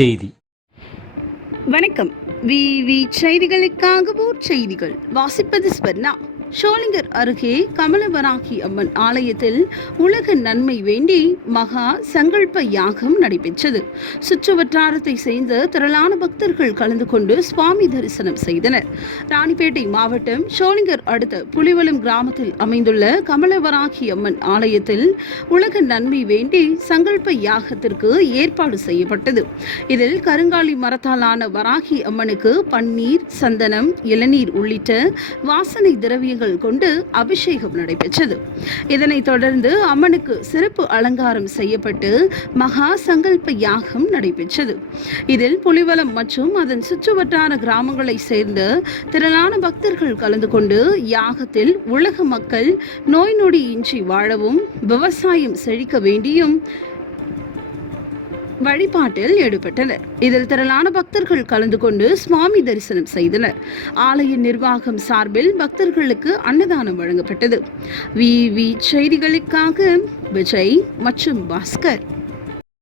செய்தி. வணக்கம். We we செய்திகளுக்காகவோ செய்திகள் வாசிப்பது ஸ்வர்ணா. ஷோலிங்கர் அருகே கமலவராகி அம்மன் ஆலயத்தில் உலக நன்மை வேண்டி மகா சங்கல்ப யாகம் நடைபெற்றது. சுற்றுவட்டாரத்தை சேர்ந்த திரளான பக்தர்கள் கலந்து கொண்டு சுவாமி தரிசனம் செய்தனர். ராணிப்பேட்டை மாவட்டம் ஷோலிங்கர் அடுத்த புலிவலம் கிராமத்தில் அமைந்துள்ள கமலவராகி அம்மன் ஆலயத்தில் உலக நன்மை வேண்டி சங்கல்ப யாகத்திற்கு ஏற்பாடு செய்யப்பட்டது. இதில் கருங்காலி மரத்தாலான வராகி அம்மனுக்கு பன்னீர் சந்தனம் இளநீர் உள்ளிட்ட வாசனை திரவியங்கள் கொண்டு அபிஷேகம் நடைபெற்றது. இதனைத் தொடர்ந்து அம்மனுக்கு சிறப்பு அலங்காரம் செய்யப்பட்டு மகா சங்கல்ப யாகம் நடைபெற்றது. இதில் புலிவலம் மற்றும் அதன் சுற்றுவட்டார கிராமங்களை சேர்ந்த திரளான பக்தர்கள் கலந்து கொண்டு யாகத்தில் உலக மக்கள் நோய் நொடியின்றி வாழவும் விவசாயம் செழிக்க வேண்டியும் வழிபாட்டில் ஈடுபட்டனர். இதில் திரளான பக்தர்கள் கலந்து கொண்டு சுவாமி தரிசனம் செய்தனர். ஆலய நிர்வாகம் சார்பில் பக்தர்களுக்கு அன்னதானம் வழங்கப்பட்டது. வி. வி. செய்திகளுக்காக விஜய் மற்றும் பாஸ்கர்.